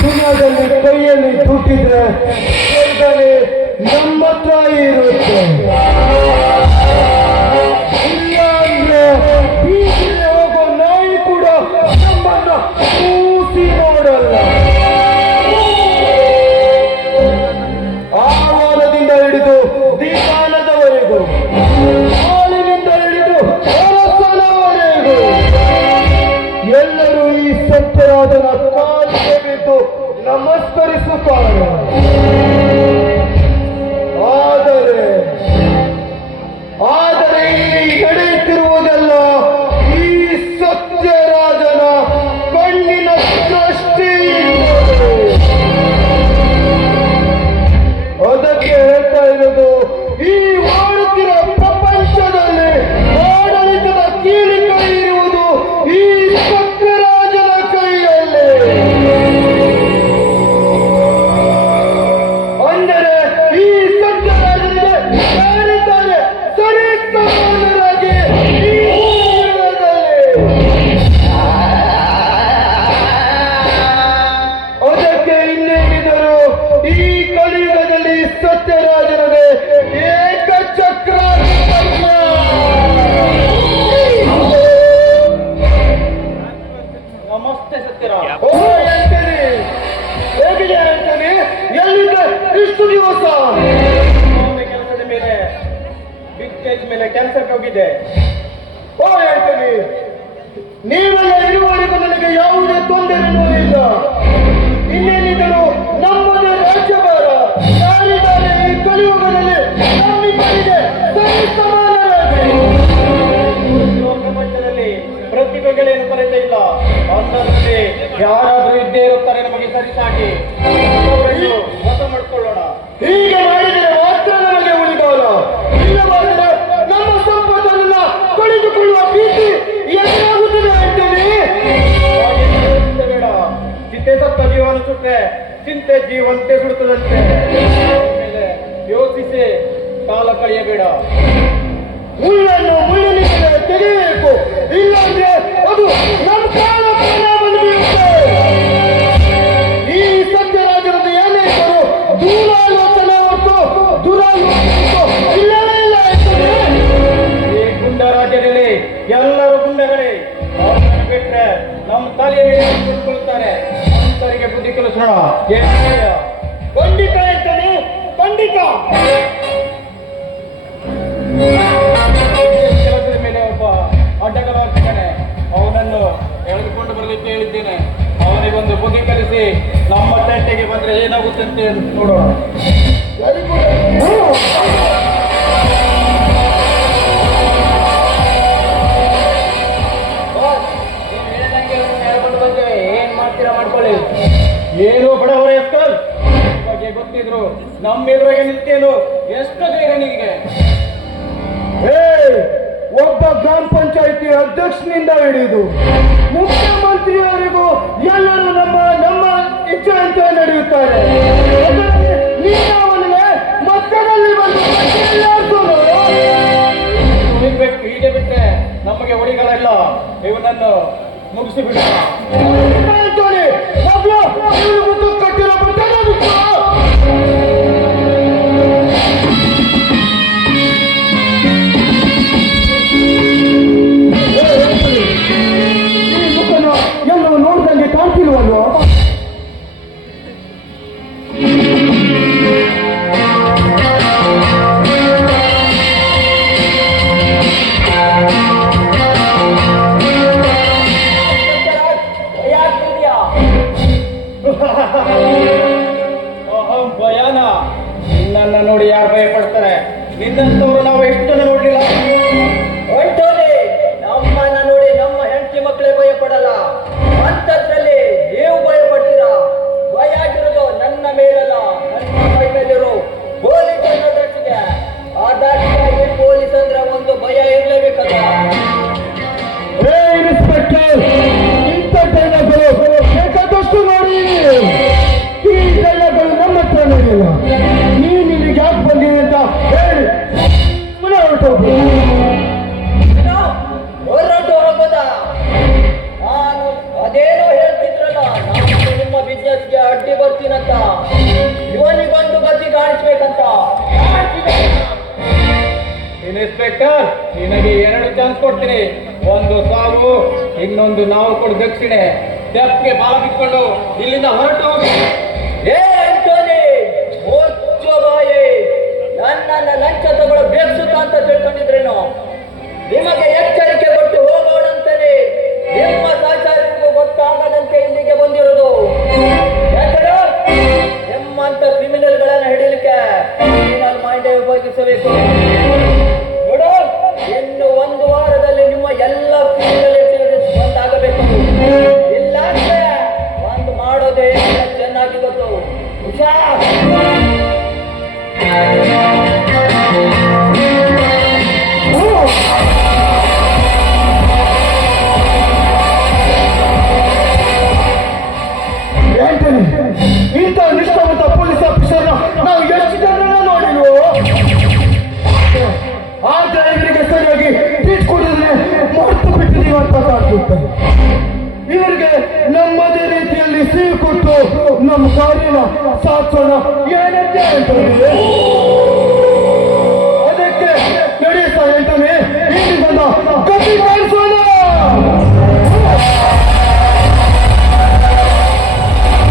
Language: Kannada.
ದುನಿಯಾದಲ್ಲಿ ಕೈಯಲ್ಲಿ ದುಡ್ಡಿದ್ರೆ ಸ್ವರ್ಗನೇ ನಮ್ಮ ಹತ್ರ ಇರುತ್ತೆ. ಇಲ್ಲ ಅಂದ್ರೆ ಬೀದಿಗೆ ಹೋಗೋ ನಾಯಿ ಕೂಡ ನಮ್ಮನ್ನ ಕೂಸಿ ನೋಡಲ್ಲ. ಆಹ್ವಾನದಿಂದ ಹಿಡಿದು ದೀಪಾನದವರೆಗೂ, ಹಾಲಿನಿಂದ ಹಿಡಿದು ಹೊರಸನವರೆಗೂ ಎಲ್ಲರೂ ಈ ಸತ್ಯರಾಜನ ಕಾಲಿಗೆ ಬಿದ್ದು ನಮಸ್ಕರಿಸುತ್ತಾರೆ. ಆದರೆ ಇಲ್ಲಿ ನಡೆಯುತ್ತಿರುವುದೆಲ್ಲ ಈ ಸತ್ಯರಾಜನ ಕಣ್ಣಿನ ದೃಷ್ಟಿ. ಅದಕ್ಕೆ ಹೇಳ್ತಾ ಇರೋದು, ಈ ಓಡುತ್ತಿರೋ ಪ್ರಪಂಚದಲ್ಲಿ ಆಡಳಿತದ ಕೀಲಿ ಕೈ ಇರುವುದು ಈ ಸತ್ಯರಾಜನ ಕೈಯಲ್ಲಿ. ಅಂದರೆ ಈ ಸತ್ಯರಾಜನಿಗೆ ಯಾರಿದ್ದಾರೆ ಸರಿಸಮಾನರಾಗಿ ಈ ಅದಕ್ಕೆ ಇನ್ನೇನಿದರು ಈ ಕಲಿಯುಗದಲ್ಲಿ ಸತ್ಯರಾಜನಿಗೆ ಏಕಚಕ್ರಾಧಿಪತ್ಯ. ನಮಸ್ತೆ ಸತ್ಯರಾಜ. ಓ ಆಂಟನಿ, ಹೇಗಿದೆ ಆಂಟನಿ? ಎಲ್ಲಿದ್ದೆ ಇಷ್ಟು ದಿವಸ? ಕೆಲಸದ ಮೇಲೆ ಬಿಗ್ ಸ್ಟೇಜ್ ಮೇಲೆ ಕೆಲಸಕ್ಕೆ ಹೋಗಿದೆ. ಓ ಆಂಟನಿ, ನೀವೆಲ್ಲ ಇರುವವರೆಗೂ ನನಗೆ ಯಾವುದೇ ತೊಂದರೆನೂ ಇಲ್ಲ. ಇನ್ನೇನಿದ್ದರೂ ನಮ್ಮದೇ ರಾಜ್ಯಭಾರ. ಯಾರಿದ್ದಾರೆ ಈ ಕಲಿಯುಗದಲ್ಲಿ ನಮ್ಮಿಬ್ಬರಿಗೆ ಸರಿಸಮಾನರಾಗಿ? ಪ್ರಪಂಚದಲ್ಲಿ ಪ್ರತಿಭೆಗಳೇನು ಕೊರತೆ ಇಲ್ಲ. ಅಂಥದ್ರಲ್ಲಿ ಯಾರಾದರೂ ಇದ್ದೇ ಇರುತ್ತಾರೆ ನಮಗೆ ಸರಿಸಾಗಿ. ಮತ ಮಾಡಿಕೊಳ್ಳೋಣ. ಹೀಗೆ ಮಾಡಿದರೆ ಮಾತ್ರ ನಮಗೆ ಉಳಿಗಾಲ. ಇಲ್ಲವಾದರೆ ನಮ್ಮ ಸಂಪತ್ತನ್ನ ಕಳೆದುಕೊಳ್ಳುವ ಭೀತಿ ಎದುರಾಗುತ್ತದೆ ಆಂಟನಿ. ಬೇಡ, ಚಿತೆ ಸತ್ತ ಜೀವನ ಸುತ್ತೆ, ಚಿಂತೆ ಜೀವಂತೆ ಸುಡುತ್ತದಂತೆ. ಮೇಲೆ ಯೋಚಿಸಿ ಕಾಲ ಕಳೆಯಬೇಡ. ಮುಳ್ಳನ್ನು ಮುಳ್ಳಿನಿಂದ ತೆಗೆಯಬೇಕು, ಇಲ್ಲಾಂದ್ರೆ ಅದು ನಮ್ಮ ಕಾಲ ಬಂದಿರುತ್ತೆ. ಈ ಸತ್ಯರಾಜನದು ಏನೇ ಇದ್ದರೂ ದೂರಾಲೋಚನೆ ಹೊರತು ದುರಾಲೋಚನೆ ಇಲ್ಲವೇ ಇಲ್ಲ. ಈ ಗುಂಡ ರಾಜ್ಯದಲ್ಲಿ ಎಲ್ಲರೂ ಗುಂಡಗಳೇ. ಅವ್ರನ್ನ ಬಿಟ್ರೆ ನಮ್ಮ ತಲೆಯ ಮೇಲೆ ಕುಳಿತುಕೊಳ್ಳುತ್ತಾರೆ. ಅಂತರಿಗೆ ಬುದ್ಧಿ ಕಲಿಸೋಣ. ಖಂಡಿತ ಹೇಳ್ತಾನೆ, ಖಂಡಿತ. ಕೆಲಸದ ಮೇಲೆ ಒಬ್ಬ ಅಡ್ಡಗಳಾಗ್ತಾನೆ. ಅವನನ್ನು ಎಳೆದುಕೊಂಡು ಬರಲಿಕ್ಕೆ ಹೇಳಿದ್ದೇನೆ. ಅವನಿಗೊಂದು ಬುದ್ಧಿ ಕಲಿಸಿ ನಮ್ಮ ತಂಟೆಗೆ ಬಂದ್ರೆ ಏನಾಗುತ್ತೆ ಅಂತ ನೋಡೋಣ. ಏನ್ ಮಾಡ್ತೀರಾ ಮಾಡ್ಕೊಳ್ಳಿ. ಏನು ಬಡವರ ಎಸ್ಕಲ್ ಬಗ್ಗೆ ಗೊತ್ತಿದ್ರು ನಮ್ಮ ಎದುರಿಗೆ ನಿಂತೇನು. ಎಷ್ಟು ಧೈರ್ಯ ನಿಮಗೆ? ಒಬ್ಬ ಗ್ರಾಮ ಪಂಚಾಯಿತಿ ಅಧ್ಯಕ್ಷನಿಂದ ಹಿಡಿದು ಮುಖ್ಯಮಂತ್ರಿಯವರಿಗೂ ಎಲ್ಲರೂ ನಮ್ಮ ನಮ್ಮ ಇಚ್ಛೆಯಂತೆ ನಡೆಯುತ್ತಾರೆ. ಮಕ್ಕಳಲ್ಲಿ ಬಂದು ಹೀಗೆ ಬಿಟ್ಟರೆ ನಮಗೆ ಒಳಿಗಳೆಲ್ಲ. ಇವನನ್ನು ಮುಗಿಸಿಬಿಡ. ಕಟ್ಟಿರೋ ಎಲ್ಲರೂ ನೋಡಿದಂಗೆ ಕಾಣ್ತಿಲ್ವಲ್ವ? ಅಂತ ಇವನಿಗೊಂದು ಗತಿ ಕಾಣಿಸ್ಬೇಕಂತ. ಇನ್ಸ್ಪೆಕ್ಟರ್, ನಿನಗೆ 2 ಚಾನ್ಸ್ ಕೊಡ್ತೀನಿ. ಒಂದು ಸಾವು, ಇನ್ನೊಂದು ನಾವು ಕೊಡು ದಕ್ಷಿಣೆ. ತೆಪ್ಪಿಗೆ ಬಾಲ ಬಿಟ್ಕೊಂಡು ಇಲ್ಲಿಂದ ಹೊರಟು ಹೋಗಿ. ಏ ಆಂಟೋನಿ, ಮುಚ್ಚು ಬಾಯಿ. ನನ್ನನ್ನ ಲಂಚ ತಗೊಳ್ಳೋ ಬೇಕ್ಸುತ್ತ ಅಂತ ತಿಳ್ಕೊಂಡಿದ್ರೇನು? ನಿಮಗೆ ಎಚ್ಚರಿಕೆ ಕೊಟ್ಟು ಹೋಗೋಣಂತಲೇ ನಿಮ್ಮ ಸಹಚರಿಗೂ ಗೊತ್ತಾಗದಂತೆ ಇಲ್ಲಿಗೆ ಬಂದಿರೋದು. ಯಾಕಂದ್ರೆ ನಿಮ್ಮಂತ ಕ್ರಿಮಿನಲ್ಗಳನ್ನ ಹಿಡಿಯಲಿಕ್ಕೆ ಕ್ರಿಮಿನಲ್ ಮೈಂಡ್ ಉಪಯೋಗಿಸಬೇಕು. ನೋಡು, ಇನ್ನು 1 ವಾರದಲ್ಲಿ ನಿಮ್ಮ ಎಲ್ಲ ಕ್ರಿಮಿನಲ್ ಆಕ್ಟಿವಿಟೀಸ್ ಬಂದಾಗಬೇಕು. ಇಲ್ಲ ಅಂದ್ರೆ ಒಂದು ಮಾಡೋದೇ ಚೆನ್ನಾಗಿ ಗೊತ್ತು. ಹುಷಾರ್. ಆಂಟನಿ, ಇಂಥ ನಿಷ್ಠಾವಂತ ಪೊಲೀಸ್ ಆಫೀಸರ್ನ ನಾವು ಎಷ್ಟು ಜನರನ್ನ ನೋಡಿಲ್ವೋ? ಆದ್ರೆ ಇವರಿಗೆ ಸರಿಯಾಗಿ ಟ್ರೀಟ್ ಕೊಡಿದ್ರೆ ಮರ್ತು ಬಿಟ್ಟಿದ್ದೀವಿ ಅಂತ ಕಾಣ್ಸುತ್ತೆ. ಇವರಿಗೆ ನಮ್ಮದೇ ರೀತಿಯಲ್ಲಿ ಸಿಹಿ ಕೊಟ್ಟು ನಮ್ಮ ಕಾರ್ಯನ ಸಾಧಿಸೋಣ ಏನಂತೆ ಆಂಟನಿ?